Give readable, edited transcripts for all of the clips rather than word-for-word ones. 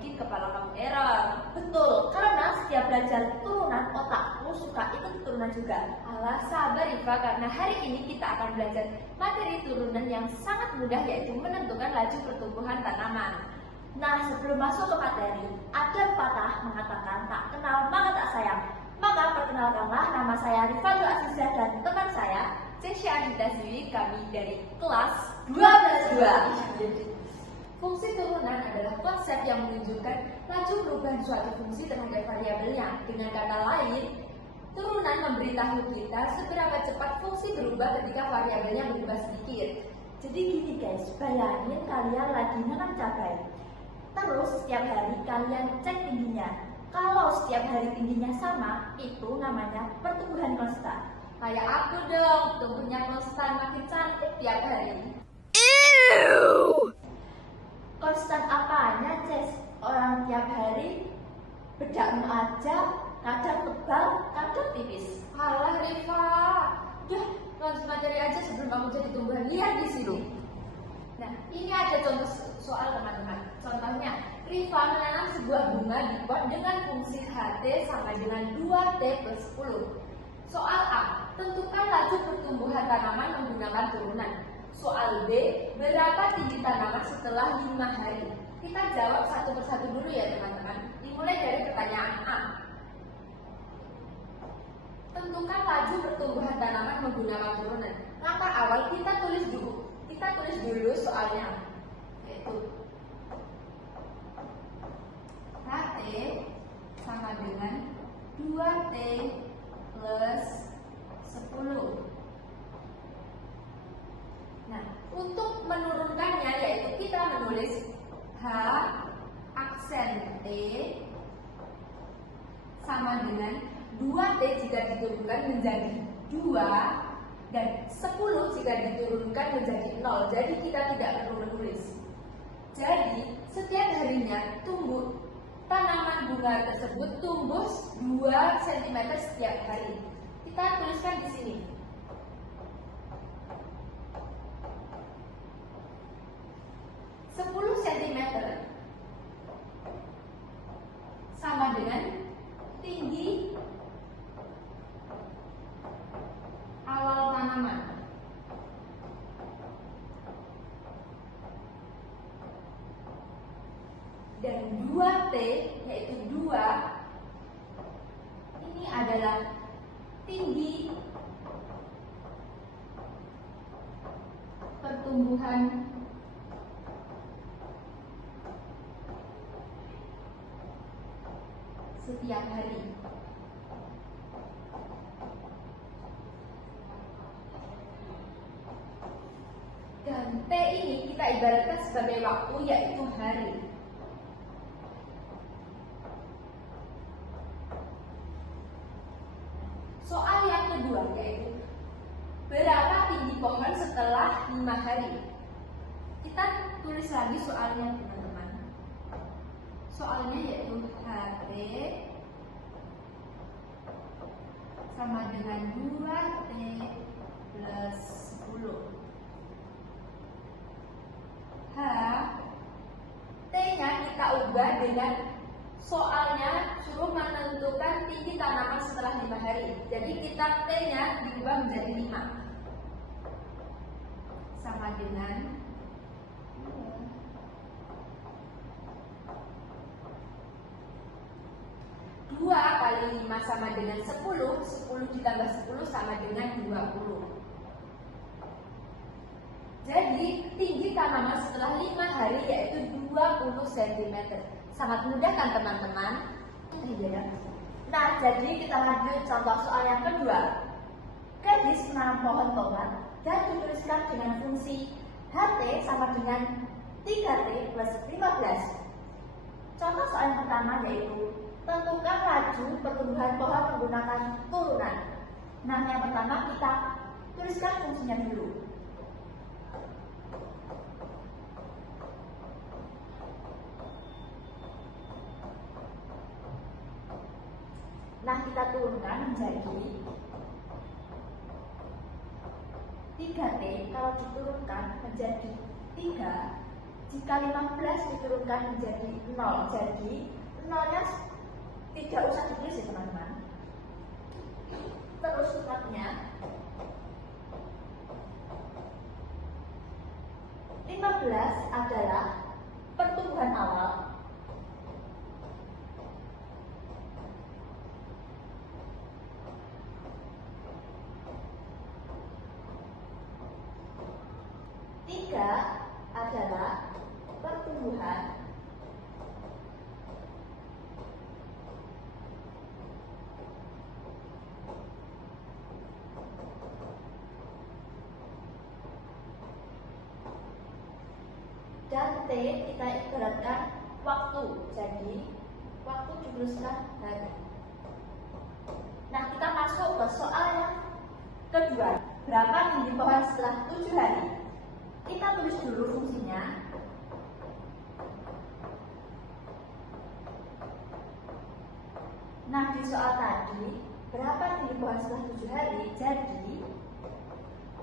bikin kepala kamu error. Betul, karena setiap belajar turunan otakku suka ikut turunan juga. Alah, sabar Rifa, karena hari ini kita akan belajar materi turunan yang sangat mudah, yaitu menentukan laju pertumbuhan tanaman. Nah, sebelum masuk ke materi, ada pepatah mengatakan tak kenal maka tak sayang. Maka perkenalkanlah, nama saya Rifa Azizah dan teman saya Cesya Anita Siwi, kami dari kelas 12-2. Fungsi turunan adalah konsep yang menunjukkan laju perubahan suatu fungsi terhadap variabelnya. Dengan kata lain, turunan memberitahu kita seberapa cepat fungsi berubah ketika variabelnya berubah sedikit. Jadi gini guys, bayangin kalian lagi nanam cabai. Terus setiap hari kalian cek tingginya. Kalau setiap hari tingginya sama, itu namanya pertumbuhan konstan. Kayak aku dong, tumbuhnya konstan, makin cantik tiap hari. Konstan apanya, Ces? Orang tiap hari bedakmu aja, kadang tebal, kadang tipis. Alah Rifa, langsung materi aja sebelum kamu jadi tumbuhan liar di sini. Nah, ini ada contoh soal teman-teman. Contohnya, Rifa menanam sebuah bunga di pot dengan fungsi HT sama dengan 2T plus 10. Soal A, tentukan laju pertumbuhan tanaman menggunakan turunan. Soal B, berapa tinggi tanaman setelah 5 hari? Kita jawab satu persatu dulu ya teman-teman. Dimulai dari pertanyaan A. Tentukan laju pertumbuhan tanaman menggunakan turunan. Langkah awal kita tulis dulu soalnya, yaitu HT sama dengan 2T plus 10. Nah, untuk menurunkannya yaitu kita menulis H aksen T sama dengan 2T jika diturunkan menjadi 2 dan 10 jika diturunkan menjadi 0. Jadi kita tidak perlu menulis. Jadi setiap harinya tanaman bunga tersebut tumbuh 2 cm setiap hari. Kita tuliskan di sini. cm sama dengan tinggi awal tanaman. Dan 2T yaitu 2 ini adalah tinggi pertumbuhan setiap hari. Dan T ini kita ibaratkan sebagai waktu, yaitu hari. Soal yang kedua yaitu berapa tinggi pohon setelah 5 hari? Kita tulis lagi soalnya teman-teman. Soalnya yaitu HT sama dengan 2T plus 10. H, T-nya kita ubah dengan soalnya suruh menentukan tinggi tanaman setelah 5 hari. Jadi kita T-nya diubah menjadi 5. Sama dengan 2 kali 5 sama dengan 10. 10 ditambah 10 sama dengan 20. Jadi tinggi tanaman setelah 5 hari yaitu 20 cm. Sangat mudah kan teman-teman? Nah, jadi kita lanjut contoh soal yang kedua. Gadis menanam pohon tomat dan dituliskan dengan fungsi HT sama dengan 3T plus 15. Contoh soal yang pertama yaitu tentukan laju pertumbuhan pohon menggunakan turunan. Nah, yang pertama kita tuliskan fungsinya dulu. Nah, kita turunkan menjadi 3T. Kalau diturunkan menjadi 3 Jika 15 diturunkan menjadi 0, jadi 0-nya tidak usah ditulis ya teman-teman. Terus sukatnya 15 adalah pertumbuhan awal adalah pertumbuhan dan T kita ibaratkan waktu, jadi waktu dituliskan hari. Nah, kita masuk ke soal yang kedua. Berapa tinggi pohon setelah 7 hari? Kita tulis dulu fungsinya. Nah, di soal tadi, berapa tinggi pohon setelah 7 hari? Jadi,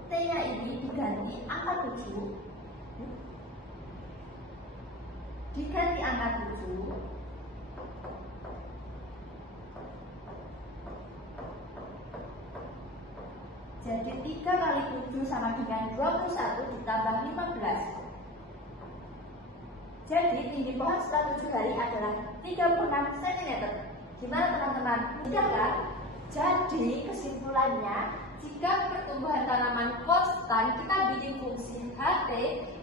T-nya ini diganti angka 7. Diganti angka 7. Jadi 3 kali 7 sama dengan 21 ditambah 15. Jadi tinggi pohon setelah 7 hari adalah 36 cm. Gimana teman-teman? Mudah kan? Jadi kesimpulannya, jika pertumbuhan tanaman konstan, kita bikin fungsi HT,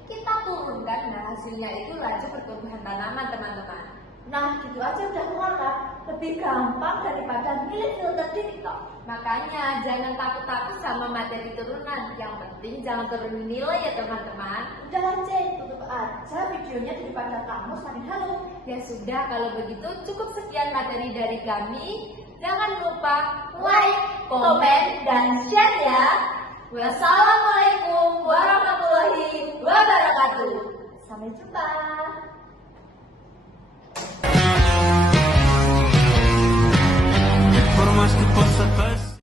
kita turunkan, nah hasilnya itu laju pertumbuhan tanaman teman-teman. Nah, gitu aja udah keluar kan? Lebih gampang daripada milih filter di TikTok. Makanya jangan takut-takut sama materi turunan. Yang penting jangan turunin nilai ya teman-teman. Udah aja, tutup aja videonya daripada kamu saling halu. Ya sudah, kalau begitu cukup sekian materi dari kami. Jangan lupa like, komen, dan share ya. Wassalamualaikum warahmatullahi wabarakatuh. Sampai jumpa. Por más que possa